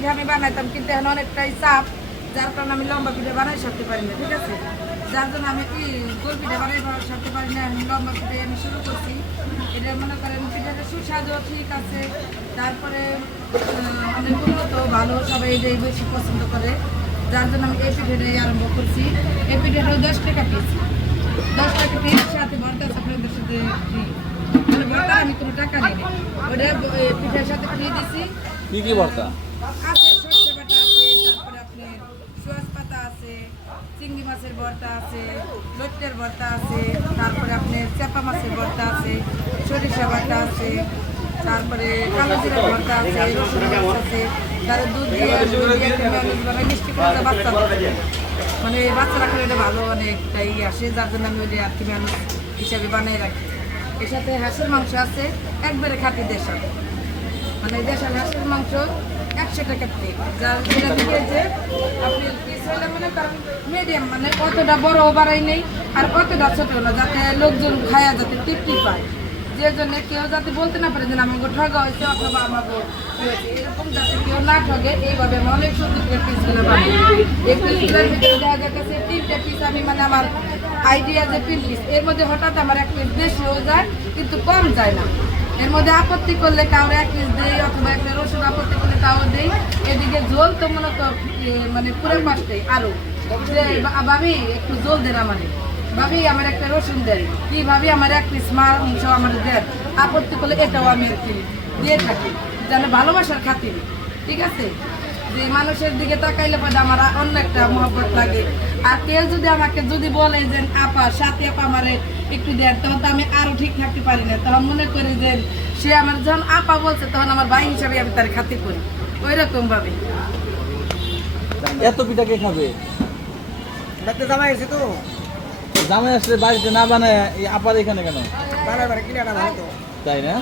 পিঠা আমি বানাইতাম, কিন্তু এখন অনেকটাই চাপ, যার কারণে আমি লম্বা পিঠা বানাই সারতে পারি না, ঠিক আছে? যার জন্য আমি কি গোল পিঠা বানাই সারতে পারি না আমি লম্বা পিঠা আমি শুরু করছি। এটা মনে করেন পিঠাটা সুস্বাদু, ঠিক আছে? তারপরে অনেক উন্নত, ভালো, সবাই এটাই বেশি পছন্দ করে, যার জন্য আমি এই পিঠাটাই আরম্ভ করছি। এই পিঠাটাও দশ টাকা পিস দশ টাকা পিস সাথে ভর্তা আপনাদের সাথে। মানে ভর্তা, আমি কোনো টাকা নিই ওটা পিঠার সাথে ফ্রি দিছি। কি কি ভর্তা? আছে, সরষে বাটা আছে, তারপরে আপনার সোয়াজ পাতা আছে, চিংড়ি মাছের ভর্তা আছে লট্টের ভর্তা আছে, তারপরে আপনার চেপা মাছের ভর্তা আছে, সরিষা বাটা আছে, তারপরে কালো জিরা ভর্তা আছে, রসুন মাছ আছে তার দুধ মিষ্টি করে বাচ্চাদের মানে বাচ্চারা খেলে এটা ভালো অনেকটা ই আসে, যার জন্য আমি ওই আর কি হিসাবে বানাই রাখি। এর সাথে হাঁসের মাংস আছে, একবারে খাঁটি দেশাল। মানে দেশাল হাঁসের মাংস একশো টাকা প্লেট যার যেটা যে আপনি পিস হলে মনে করেন মিডিয়াম মানে অতটা বড় বাড়াই নেই আর অতটা ছোট না, যাতে লোকজন খায়া যাতে তৃপ্তি পায়। যে জন্য কেউ যাতে বলতে না পারে যে আমাকে ঠগা হয়েছে অথবা আমাকে এরকম যাতে কেউ না ঠগে, এইভাবে আমি অনেক সুন্দর পিসগুলো বানাই। এই পিসগুলোর দেখা যাচ্ছে তিনটে পিস আমি মানে আমার আইডিয়া যে পিস এর মধ্যে হঠাৎ আমার এক পিস বেশি হয়ে যায়, কিন্তু কম যায় না। এর মধ্যে আপত্তি করলে কাউরে এক পিস দেই অথবা একটা রসুন আপত্তি করলে তাও দেই। এদিকে ঝোল তো মনে তো মানে পুরো পাশটাই আরও ভাবি, একটু ঝোল দেন আমাদের ভাবি, আমার একটা রসুন দেন। কি ভাবি, আমার এক পিস মাংস আমার দেন। আপত্তি করলে এটাও আমি দিয়ে থাকি। যেন ভালোবাসার খাতিরে। ঠিক আছে? যে মানুষের দিকে তাকাইলে পরে আমার অন্য একটা মহব্বত লাগে। আর কেউ যদি আমাকে যদি বলে যে আপা সাথে আপা আমারে একটু দেন তখন তো আমি আরও ঠিক থাকতে পারি না। তখন মনে করি যে সে আমার যখন আপা বলছে তখন আমার ভাই হিসাবে আমি তার খাতির করি। ওই রকম ভাবে এত পিঠা কে খাবে? জামাই এসে তো। জামাই আসলে বাড়িতে না বানায় এই আপার এখানে কেন? তাই না?